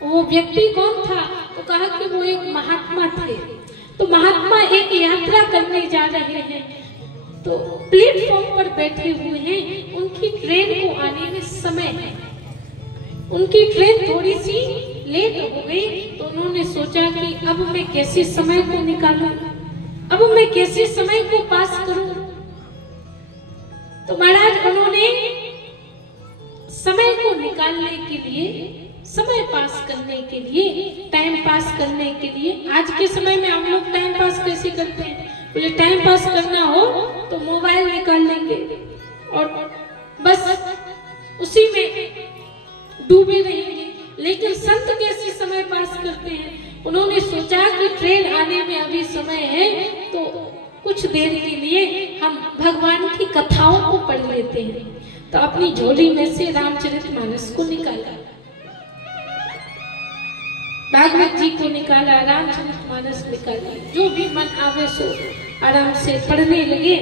वो व्यक्ति कौन था? तो कहा कि वो एक महात्मा थे। तो महात्मा एक यात्रा करने जा रहे हैं, तो प्लेटफॉर्म पर बैठे हुए हैं, उनकी ट्रेन को आने में समय है, उनकी ट्रेन थोड़ी सी लेट हो गई। तो उन्होंने सोचा कि अब मैं कैसे समय को निकालूं, अब मैं कैसे समय को पास करूं। तो महाराज उन्होंने समय को निकालने के लिए, समय पास करने के लिए, टाइम पास करने के लिए, आज के समय में हम लोग टाइम पास कैसे करते हैं? बोले टाइम पास करना हो तो मोबाइल निकाल लेंगे और बस उसी में डूबे रहेंगे। लेकिन संत कैसे समय पास करते हैं? उन्होंने सोचा कि ट्रेन आने में अभी समय है, तो कुछ देर के लिए हम भगवान की कथाओं को पढ़ लेते हैं। तो अपनी झोली में से रामचरितमानस को निकाला, भागवत जी को निकाला, रामचरितमानस निकाला, जो भी मन आवे सो आराम से पढ़ने लगे।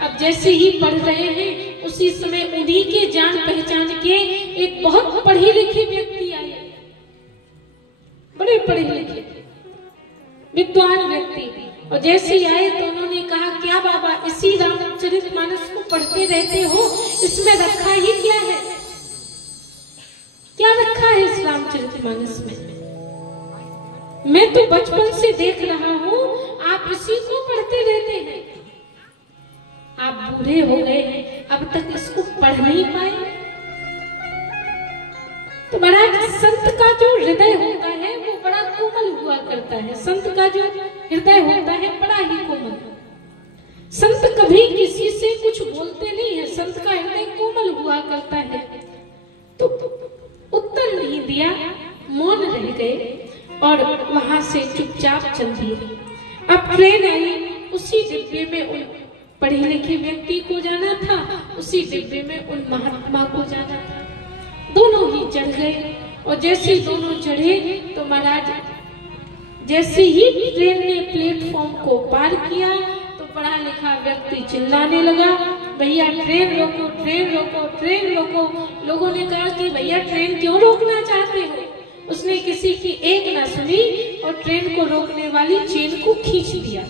अब जैसे ही पढ़ रहे हैं, उसी समय उन्हीं के जान पहचान के एक बहुत पढ़े लिखे व्यक्ति आए, बड़े पढ़े लिखे विद्वान व्यक्ति। और जैसे ही आए तो उन्होंने कहा, क्या बाबा इसी रामचरितमानस को पढ़ते रहते हो? इसमें रखा ही क्या है? क्या रखा है इस रामचरितमानस में? मैं तो बचपन से देख रहा हूँ आप इसी को पढ़ते रहते हैं। आप बूढ़े हो गए हैं, अब तक इसको पढ़ नहीं पाए। तो महाराज संत का जो हृदय होता है वो बड़ा कोमल हुआ करता है। संत का जो हृदय होता है बड़ा ही कोमल। संत कभी किसी से कुछ बोलते नहीं है, संत का हृदय कोमल हुआ करता है। तो उत्तर नहीं दिया, मौन रह गए और वहां से चुपचाप चल दिए। अब ट्रेन आई, उसी डिब्बे में उन पढ़े लिखे व्यक्ति को जाना था, उसी डिब्बे में उन महात्मा को जाना था। दोनों ही चढ़ गए और जैसे दोनों चढ़े तो महाराज जैसे ही ट्रेन ने प्लेटफॉर्म को पार किया तो पढ़ा लिखा व्यक्ति चिल्लाने लगा, भैया ट्रेन रोको, ट्रेन रोको, ट्रेन रोको। लोगों ने कहा कि भैया ट्रेन क्यों रोकना चाहते हो? उसने किसी की एक ना सुनी और ट्रेन को रोकने वाली चेन को खींच दिया।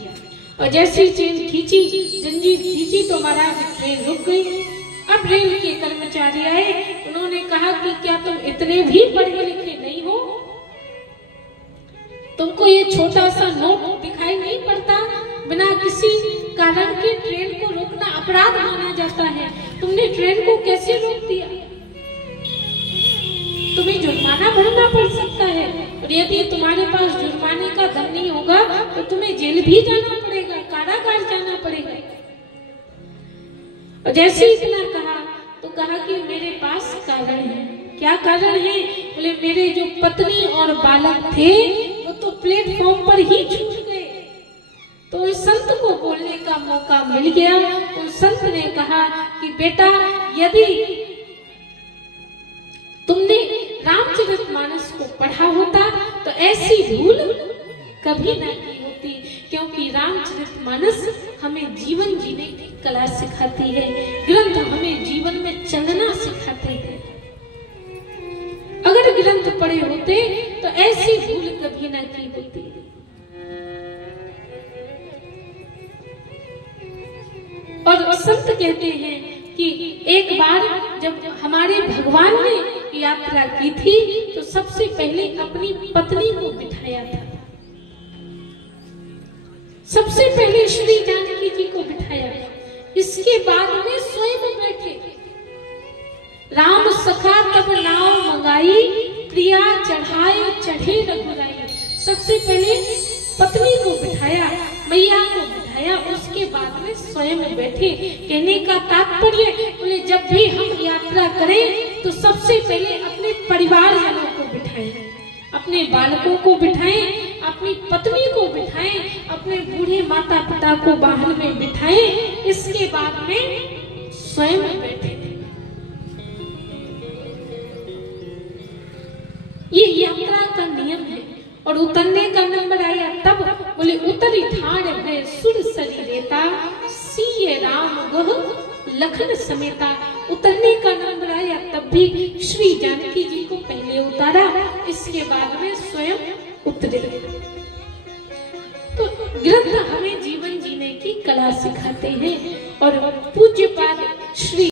और जैसे ही चेन खींची, जंजीर खींची, तो महाराज ट्रेन रुक गई। अब रेल के कर्मचारी आए, उन्होंने कहा कि क्या तुम इतने भी पढ़े लिखे नहीं हो? तुमको ये छोटा सा नोट दिखाई नहीं पड़ता? बिना किसी कारण के ट्रेन को रोकना अपराध माना जाता है, तुमने ट्रेन को कैसे रोक दिया? तुम्हें जुर्माना भरना पड़ सकता है, और यदि तुम्हारे पास जुर्माने का धन नहीं होगा तो तुम्हें जेल भी जाना पड़ेगा, कारागार जाना पड़ेगा। और जैसे इतना कहा तो कहा कि मेरे पास कारण है। क्या कारण है? बोले मेरे जो पत्नी और बालक थे वो तो प्लेटफॉर्म पर ही छूट गए। तो उस संत को बोलने का मौका मिल गया। उस संत ने कहा कि बेटा यदि तुमने रामचरितमानस को पढ़ा होता तो ऐसी भूल कभी न की होती, क्योंकि रामचरितमानस हमें जीवन जीने की कला सिखाती है, ग्रंथ हमें जीवन में चलना सिखाते हैं। अगर ग्रंथ पढ़े होते तो ऐसी भूल कभी न की होती। और संत कहते हैं कि एक बार जब हमारे भगवान ने यात्रा की थी तो सबसे पहले अपनी पत्नी को बिठाया था, सबसे पहले श्री जानकी जी को बिठाया, इसके बाद में स्वयं बैठे। राम सखा तब नाव मंगाई, प्रिया चढ़ाए चढ़े रघुराई। सबसे पहले पत्नी को बिठाया, मैया को बिठाया, उसके बाद में स्वयं बैठे। कहने का तात्पर्य बोले जब भी हम यात्रा करें तो सबसे पहले अपने परिवारजनों को बिठाएं, अपने बालकों को बिठाएं, अपनी पत्नी को बिठाएं, अपने बूढ़े माता पिता को वाहन में बिठाएं, इसके बाद में स्वयं बैठे। ये यात्रा का नियम है। और उतरने का नंबर आया तब बोले उतरी ठाड़ है सुर सरी रेता, सीए राम गुह लखन समेता उतरने का नंबर आया तब भी श्री जानकी जी को पहले उतारा, इसके बाद में स्वयं उतरे। तो ग्रंथ हमें जीवन जीने की कला सिखाते हैं और पूज्यपाद श्री